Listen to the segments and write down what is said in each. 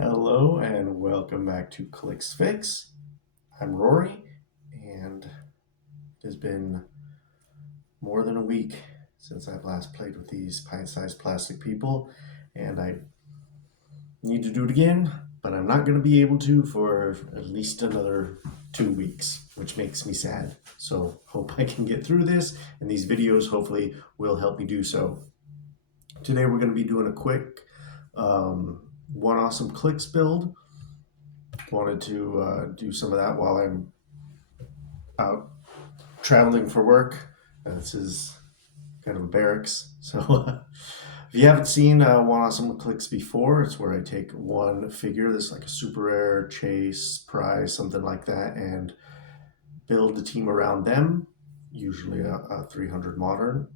Hello and welcome back to Clix Fix. I'm Rory, and it has been more than a week since I've last played with these pint-sized plastic people, and I need to do it again, but I'm not going to be able to for at least another 2 weeks, which makes me sad. So hope I can get through this, and these videos hopefully will help me do so. Today we're going to be doing a quick one awesome Clix build. Wanted to do some of that while I'm out traveling for work. This is kind of a barracks. So if you haven't seen One Awesome Clix before, it's where I take one figure that's like a super rare, chase, prize, something like that, and build the team around them, usually a 300 modern.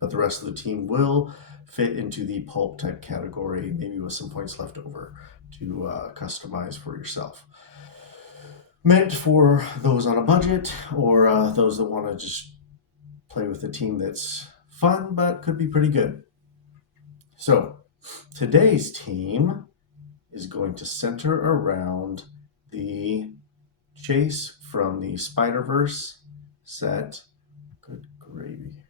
But the rest of the team will fit into the pulp type category, maybe with some points left over to customize for yourself. Meant for those on a budget or those that want to just play with a team that's fun but could be pretty good. So today's team is going to center around the Chase from the Spider-Verse set. Good gravy.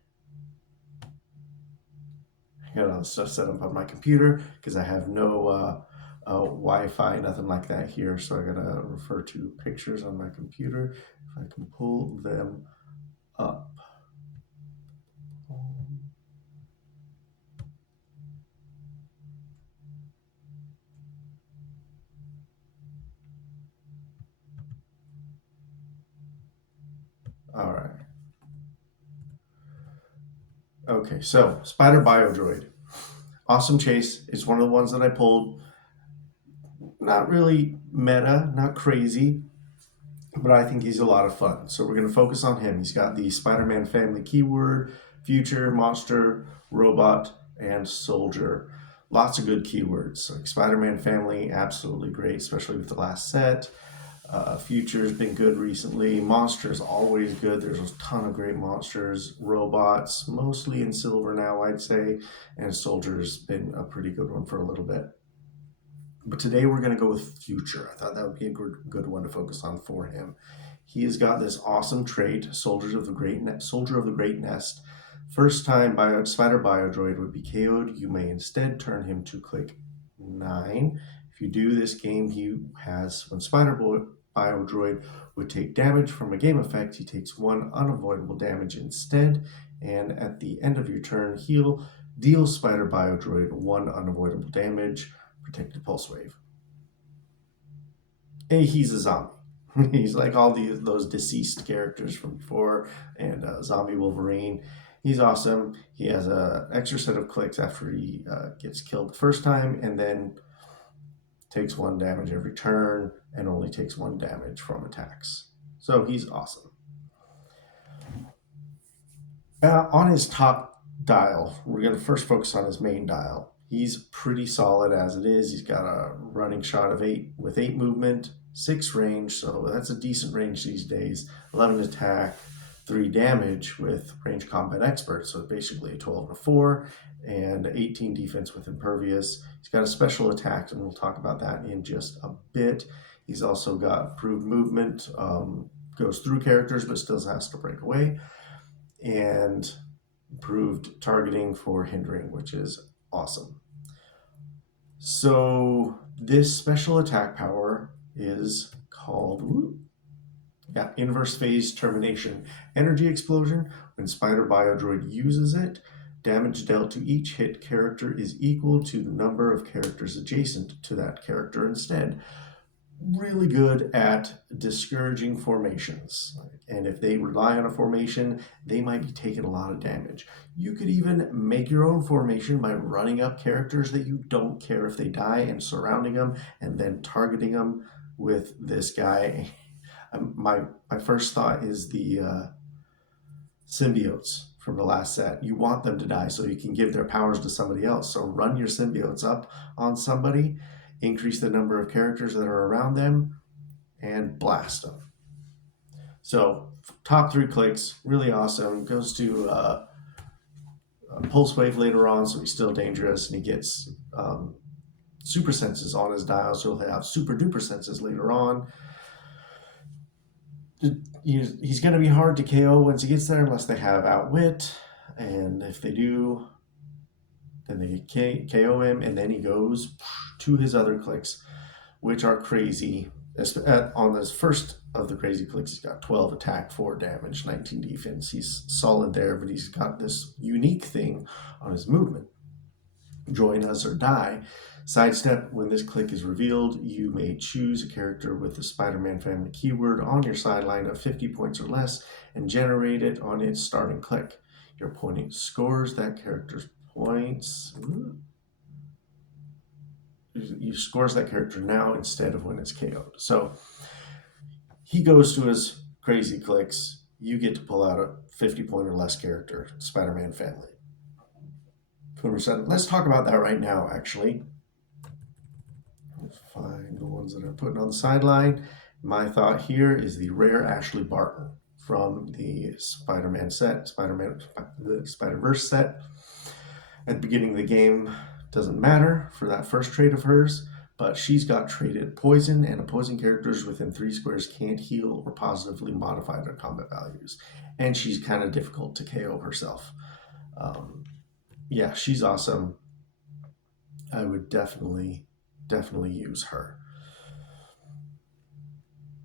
I got all this stuff set up on my computer because I have no Wi-Fi, nothing like that here, so I gotta refer to pictures on my computer. If I can pull them up. All right. Okay, so Spider-Biodroid. Awesome chase. It's one of the ones that I pulled. Not really meta, not crazy, but I think he's a lot of fun. So we're going to focus on him. He's got the Spider-Man family keyword, future, monster, robot, and soldier. Lots of good keywords. Like Spider-Man family, absolutely great, especially with the last set. Future's been good recently. Monsters always good. There's a ton of great monsters. Robots, mostly in silver now, I'd say. And Soldier's been a pretty good one for a little bit. But today we're going to go with Future. I thought that would be a good one to focus on for him. He has got this awesome trait, Soldier of the Great Nest. First time Spider-Biodroid would be KO'd, you may instead turn him to click 9. If you do this game, he has, when Spider-Biodroid would take damage from a game effect, he takes 1 unavoidable damage instead, and at the end of your turn, he'll deal Spider-Biodroid 1 unavoidable damage, protected pulse wave. Hey, he's a zombie. He's like all those deceased characters from before, and Zombie Wolverine. He's awesome. He has an extra set of clicks after he gets killed the first time, and then takes 1 damage every turn, and only takes 1 damage from attacks. So he's awesome. On his top dial, we're going to first focus on his main dial. He's pretty solid as it is. He's got a running shot of 8 with 8 movement, 6 range, so that's a decent range these days. 11 attack, 3 damage with range combat expert, so basically a 12 and a 4, and 18 defense with impervious. He's got a special attack, and we'll talk about that in just a bit. He's also got improved movement, goes through characters but still has to break away, and improved targeting for hindering, which is awesome. So this special attack power is called inverse phase termination. Energy explosion. When Spider-Biodroid uses it, damage dealt to each hit character is equal to the number of characters adjacent to that character instead. Really good at discouraging formations. And if they rely on a formation, they might be taking a lot of damage. You could even make your own formation by running up characters that you don't care if they die and surrounding them and then targeting them with this guy. My first thought is the symbiotes from the last set. You want them to die so you can give their powers to somebody else. So run your symbiotes up on somebody, increase the number of characters that are around them, and blast them. So top 3 clicks, really awesome. Goes to pulse wave later on, so he's still dangerous, and he gets super senses on his dial, so he'll have super duper senses later on. He's going to be hard to KO once he gets there unless they have outwit, and if they do, then they KO him, and then he goes to his other Clix, which are crazy. On this first of the crazy Clix, he's got 12 attack, 4 damage, 19 defense. He's solid there, but he's got this unique thing on his movement. Join us or die. Sidestep, when this click is revealed, you may choose a character with the Spider-Man family keyword on your sideline of 50 points or less and generate it on its starting click. Your opponent scores that character's points. You scores that character now instead of when it's KO'd. So he goes to his crazy clicks. You get to pull out a 50 point or less character, Spider-Man family. Let's talk about that right now, actually. Let's find the ones that are putting on the sideline. My thought here is the rare Ashley Barton from the Spider-Man set, the Spider-Verse set. At the beginning of the game, doesn't matter for that first trait of hers, but she's got traded poison, and opposing characters within 3 squares can't heal or positively modify their combat values. And she's kind of difficult to KO herself. Yeah, she's awesome. I would definitely use her.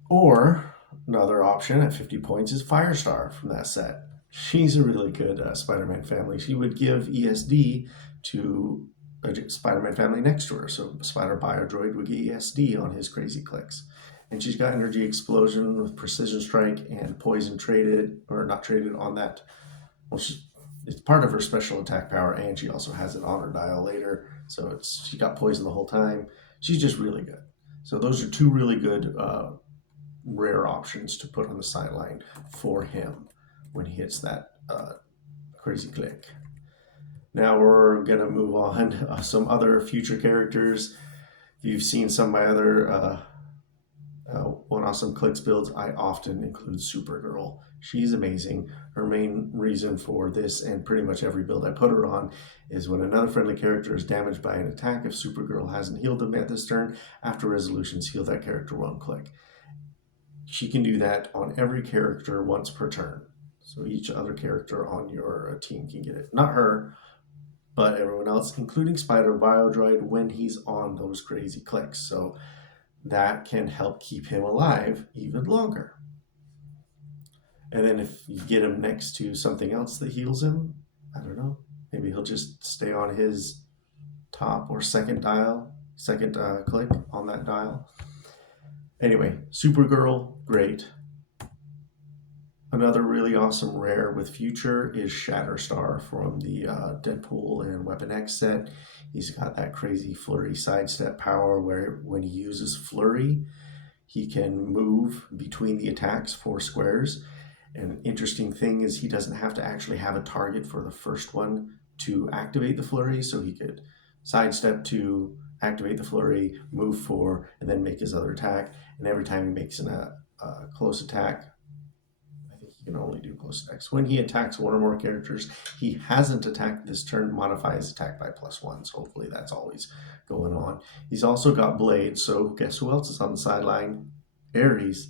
Or another option at 50 points is Firestar from that set. She's a really good Spider-Man family. She would give ESD to a Spider-Man family next to her. So Spider-Biodroid would get ESD on his crazy clicks. And she's got Energy Explosion with Precision Strike and Poison traded, or not traded on that. Well, it's part of her special attack power, and she also has it on her dial later. So she got poison the whole time. She's just really good. So those are 2 really good rare options to put on the sideline for him when he hits that crazy click. Now we're going to move on to some other future characters. If you've seen some of my other One Awesome Clicks builds, I often include Supergirl. She's amazing. Her main reason for this, and pretty much every build I put her on, is when another friendly character is damaged by an attack, if Supergirl hasn't healed them at this turn, after resolutions, heal that character 1 click. She can do that on every character once per turn. So each other character on your team can get it. Not her, but everyone else, including Spider-Biodroid when he's on those crazy clicks. So that can help keep him alive even longer. And then if you get him next to something else that heals him, I don't know, maybe he'll just stay on his top or second click on that dial. Anyway, Supergirl, great. Another really awesome rare with future is Shatterstar from the Deadpool and Weapon X set. He's got that crazy flurry sidestep power where when he uses flurry, he can move between the attacks 4 squares. And an interesting thing is he doesn't have to actually have a target for the first one to activate the flurry, so he could sidestep 2, activate the flurry, move 4, and then make his other attack. And every time he makes a close attack, I think he can only do close attacks. When he attacks 1 or more characters he hasn't attacked this turn, modify his attack by +1. So hopefully that's always going on. He's also got blades, so guess who else is on the sideline? Ares.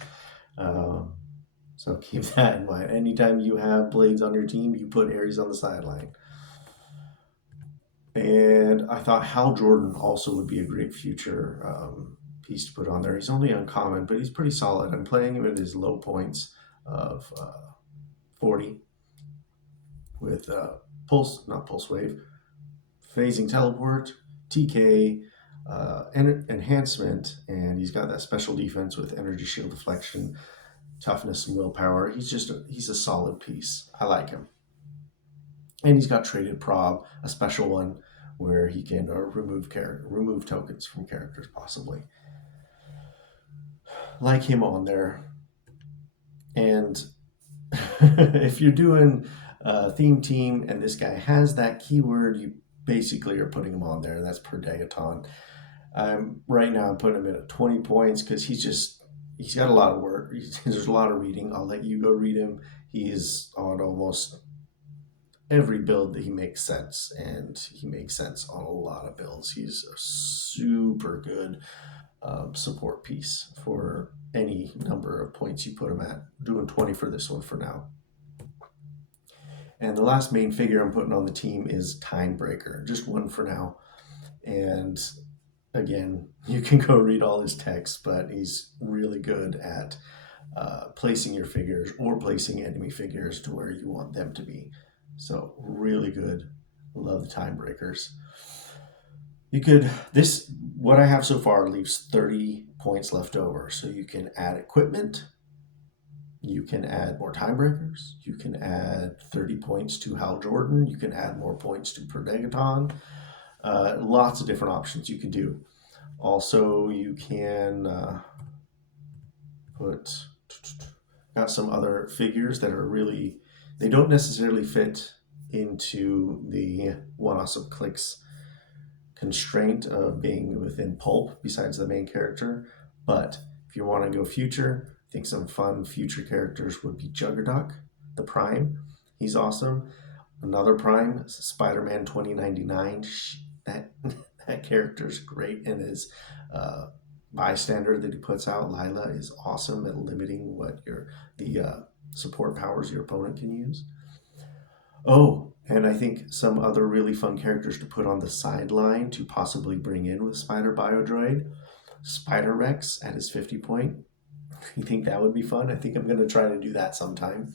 So keep that in mind. Anytime you have blades on your team, you put Ares on the sideline. And I thought Hal Jordan also would be a great future piece to put on there. He's only uncommon, but he's pretty solid. I'm playing him at his low points of 40 with not pulse wave, phasing teleport, TK, enhancement, and he's got that special defense with energy shield deflection, toughness, and willpower. He's a solid piece. I like him. And he's got traded prob, a special one where he can remove tokens from characters possibly. Like him on there. And if you're doing a theme team and this guy has that keyword, you basically are putting him on there. That's per Degaton. Right now I'm putting him in at 20 points because he's got a lot of work. There's a lot of reading. I'll let you go read him. He's on almost every build that he makes sense, and he makes sense on a lot of builds. He's a super good support piece for any number of points you put him at. Doing 20 for this one for now. And the last main figure I'm putting on the team is Timebreaker. Just one for now. And again, you can go read all his text, but he's really good at placing your figures or placing enemy figures to where you want them to be. So really good. Love the Timebreakers. What I have so far leaves 30 points left over. So you can add equipment. You can add more Timebreakers. You can add 30 points to Hal Jordan. You can add more points to Perdegaton. Lots of different options you can do. Also, you can got some other figures that are really, they don't necessarily fit into the One Awesome Clix constraint of being within pulp besides the main character. But if you want to go future, I think some fun future characters would be Juggerduck, the Prime. He's awesome. Another Prime, Spider-Man 2099. That character is great, and his bystander that he puts out, Lila, is awesome at limiting what the support powers your opponent can use. Oh, and I think some other really fun characters to put on the sideline to possibly bring in with Spider-Biodroid. Spider-Rex at his 50 point. You think that would be fun? I think I'm going to try to do that sometime.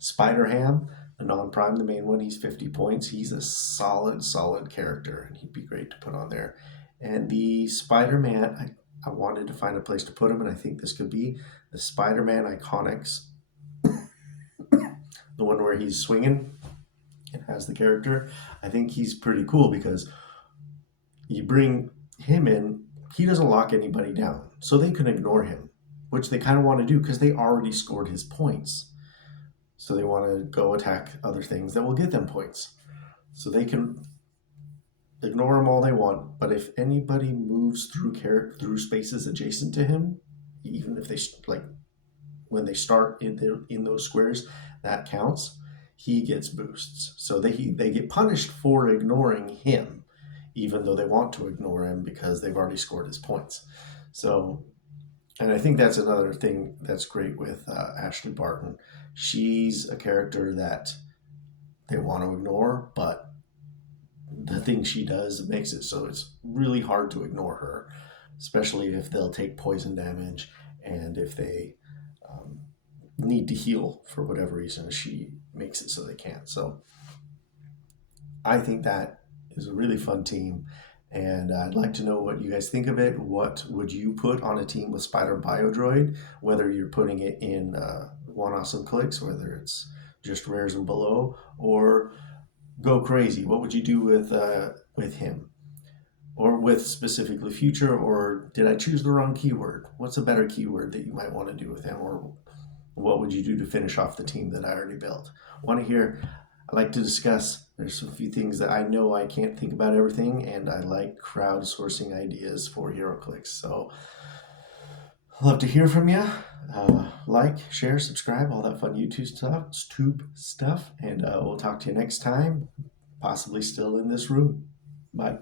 Spider-Ham, a non-prime, the main one, he's 50 points. He's a solid character, and he'd be great to put on there. And the Spider-Man, I wanted to find a place to put him, and I think this could be the Spider-Man Iconics. The one where he's swinging and has the character. I think he's pretty cool because you bring him in, he doesn't lock anybody down, so they can ignore him, which they kind of want to do because they already scored his points. So they want to go attack other things that will get them points. So they can ignore him all they want, but if anybody moves through spaces adjacent to him, even if they when they start in those squares, that counts. He gets boosts. So they get punished for ignoring him, even though they want to ignore him because they've already scored his points. So, and I think that's another thing that's great with Ashley Barton. She's a character that they want to ignore, but the thing she does makes it so it's really hard to ignore her, especially if they'll take poison damage and if they need to heal for whatever reason. She makes it so they can't. So I think that is a really fun team, and I'd like to know what you guys think of it. What would you put on a team with Spider-Biodroid, whether you're putting it in One Awesome Clix, whether it's just rares and below, or go crazy? What would you do with him, or with specifically future? Or did I choose the wrong keyword? What's a better keyword that you might want to do with him, or what would you do to finish off the team that I already built? Want to hear? I like to discuss. There's a few things that I know I can't think about everything, and I like crowdsourcing ideas for Heroclix. So I'd love to hear from you. Like, share, subscribe, all that fun YouTube stuff, and we'll talk to you next time, possibly still in this room. Bye.